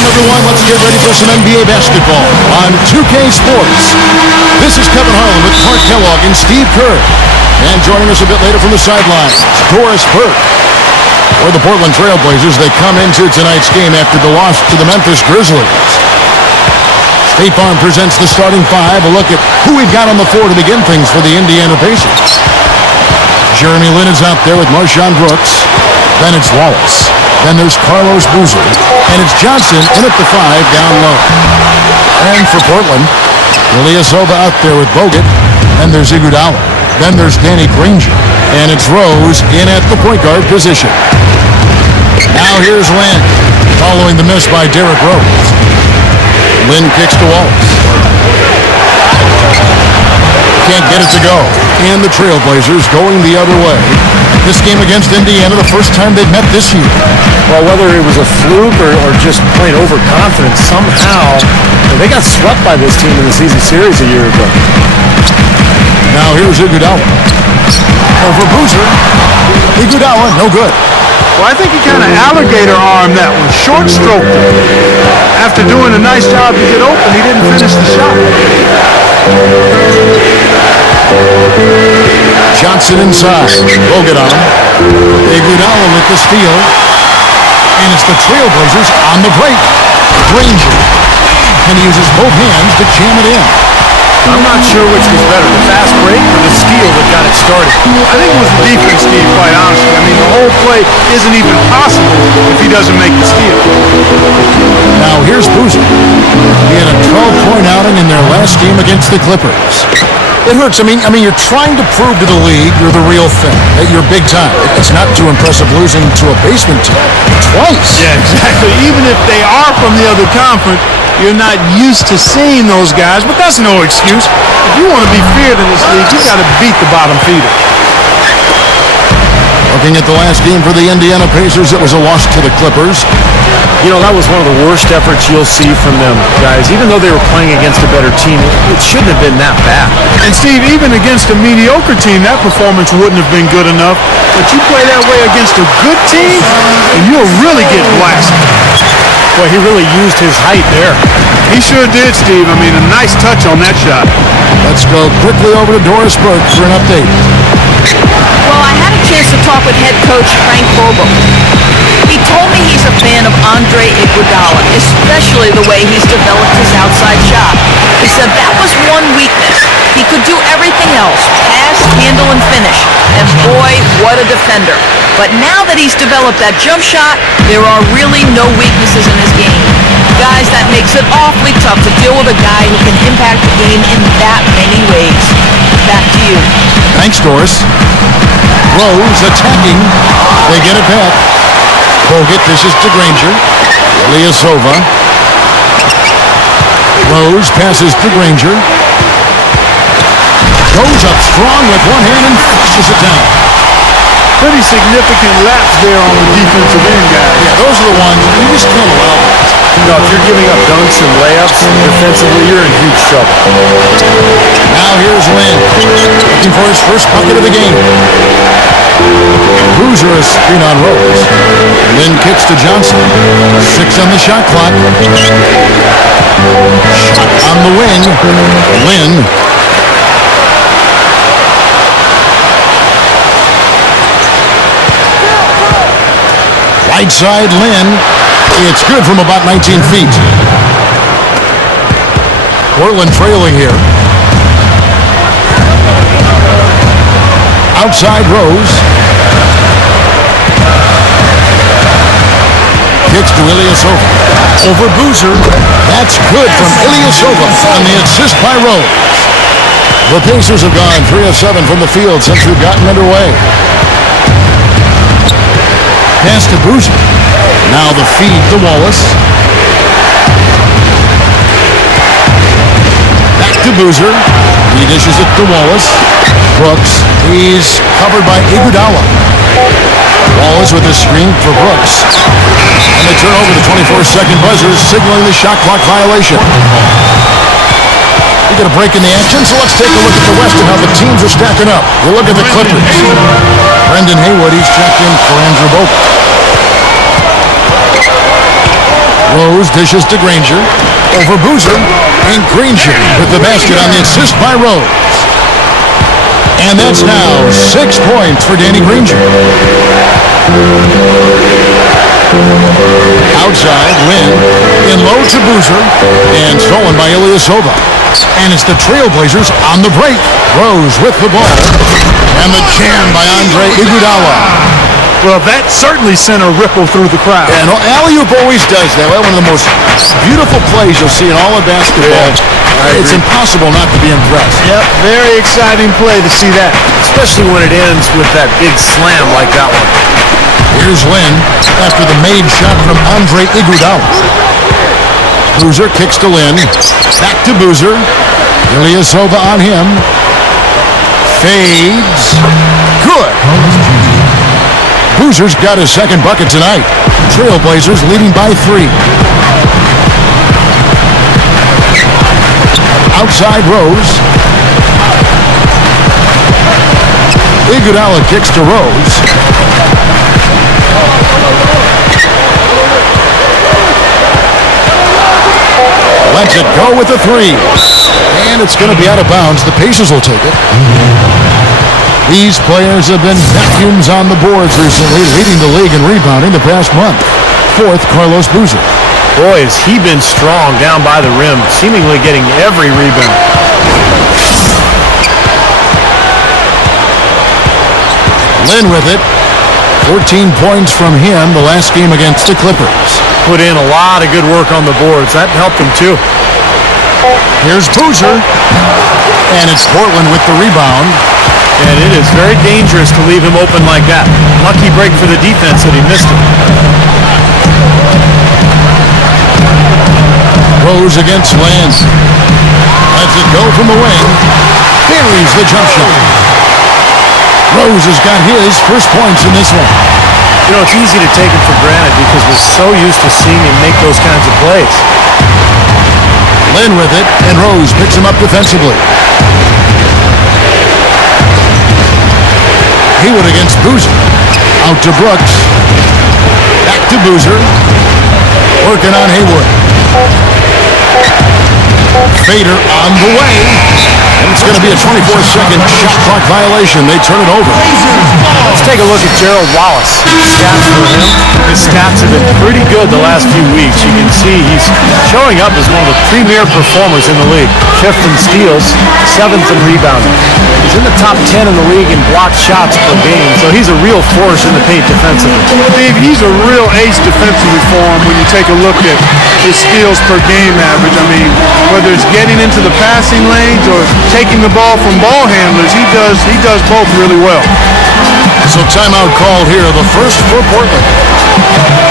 Welcome, everyone. Let's get ready for some NBA basketball on 2K Sports. This is Kevin Harlan with Clark Kellogg and Steve Kerr. And joining us a bit later from the sidelines, Doris Burke. For the Portland Trail Blazers, they come into tonight's game after the loss to the Memphis Grizzlies. State Farm presents the starting five. A look at who we've got on the floor to begin things for the Indiana Pacers. Jeremy Lin is out there with Marshawn Brooks. Then it's Wallace. Then there's Carlos Boozer. And it's Johnson in at the five down low. And for Portland, Ilyasova out there with Bogut. Then there's Iguodala. Then there's Danny Granger. And it's Rose in at the point guard position. Now here's Lin, following the miss by Derrick Rose. Lin kicks to Wallace. Can't get it to go. And the Trailblazers going the other way. This game against Indiana, the first time they've met this year. Well, whether it was a fluke or just plain overconfidence, somehow they got swept by this team in the season series a year ago. Now here's Iguodala. Over Boozer. Iguodala, no good. Well, I think he kind of alligator armed that one, short stroked it. After doing a nice job to get open, he didn't finish the shot. Johnson inside. Bogut on him. Iguodala with the steal. And it's the Trailblazers on the break. Granger. And he uses both hands to jam it in. I'm not sure which was better, the fast break or the steal that got it started. I think it was the defense, Steve, quite honestly. I mean, the whole play isn't even possible if he doesn't make the steal. Now here's Boozer. He had a 12-point outing in their last game against the Clippers. It hurts. I mean, you're trying to prove to the league you're the real thing, that you're big time. It's not too impressive losing to a basement team twice. Yeah, exactly. Even if they are from the other conference, you're not used to seeing those guys, but that's no excuse. If you want to be feared in this league, you got to beat the bottom feeder. Looking at the last game for the Indiana Pacers, it was a loss to the Clippers. You know, that was one of the worst efforts you'll see from them, guys. Even though they were playing against a better team, it shouldn't have been that bad. And Steve, even against a mediocre team, that performance wouldn't have been good enough. But you play that way against a good team, and you'll really get blasted. Boy, he really used his height there. He sure did, Steve. I mean, a nice touch on that shot. Let's go quickly over to Doris Burke for an update. Well, I had a chance to talk with head coach Frank Vogel. He told me he's a fan of Andre Iguodala, especially the way he's developed his outside shot. He said that was one weakness. He could do everything else, pass, handle, and finish. And boy, what a defender. But now that he's developed that jump shot, there are really no weaknesses in his game. Guys, that makes it awfully tough to deal with a guy who can impact the game in that many ways. Back to you. Thanks, Doris. Rose attacking. They get it back. Bogut dishes to Granger. Ilyasova. Rose passes to Granger. Goes up strong with one hand and flushes it down. Pretty significant laps there on the defensive end, guys. Yeah, those are the ones you just can't allow. No, if you're giving up dunks and layups defensively, you're in huge trouble. Now here's Lin, looking for his first bucket of the game. Boozer is screen on Rose. Lin kicks to Johnson. 6 on the shot clock. Shot on the wing. Lin. Right side, Lin. It's good from about 19 feet. Portland trailing here. Outside Rose. Kicks to Ilyasova. Over Boozer. That's good from Ilyasova on the assist by Rose. The Pacers have gone 3 of 7 from the field since we've gotten underway. Pass to Boozer. Now the feed to Wallace. Back to Boozer. He dishes it to Wallace. Brooks. He's covered by Iguodala. Wallace with a screen for Brooks. And they turn over the 24-second buzzer, signaling the shot clock violation. We got a break in the action, so let's take a look at the West and how the teams are stacking up. We'll look at the Clippers. Brendan Haywood, he's checked in for Andrew Bogut. Rose dishes to Granger. Over Boozer. And Granger with the basket on the assist by Rose. And that's now 6 points for Danny Granger. Outside, Lynn. In low to Boozer. And stolen by Ilyasova. And it's the Trailblazers on the break. Rose with the ball. And the jam by Andre Iguodala. Well, that certainly sent a ripple through the crowd. And alley-oop always does that. One of the most beautiful plays you'll see in all of basketball. Yeah, it's impossible not to be impressed. Yep, very exciting play to see that. Especially when it ends with that big slam like that one. Here's Lynn after the made shot from Andre Iguodala. Boozer kicks to Lynn. Back to Boozer. Ilyasova on him. Fades. Good. Boozer's got his second bucket tonight. Trailblazers leading by 3. Outside Rose. Iguodala kicks to Rose. Lets it go with the 3. And it's going to be out of bounds. The Pacers will take it. These players have been vacuums on the boards recently, leading the league in rebounding the past month. 4th, Carlos Boozer. Boy, has he been strong down by the rim, seemingly getting every rebound. Lynn with it. 14 points from him the last game against the Clippers. Put in a lot of good work on the boards. That helped him too. Here's Boozer. And it's Portland with the rebound. And it is very dangerous to leave him open like that. Lucky break for the defense that he missed it. Rose against Lance. Lets it go from the wing. Buries the jump shot. Rose has got his first points in this one. You know, it's easy to take him for granted because we're so used to seeing him make those kinds of plays. Lynn with it, and Rose picks him up defensively. Haywood against Boozer. Out to Brooks. Back to Boozer. Working on Haywood. Fader on the way. And it's going to be a 24-second shot clock violation. They turn it over. Let's take a look at Gerald Wallace. Stats for him. His stats have been pretty good the last few weeks. You can see he's showing up as one of the premier performers in the league. 5th in steals, 7th in rebounding. He's in the top 10 in the league in blocked shots per game, so he's a real force in the paint defensively. Steve, he's a real ace defensively for him when you take a look at his steals per game average. I mean, whether it's getting into the passing lanes or taking the ball from ball handlers, he does both really well. So timeout called here, the first for Portland.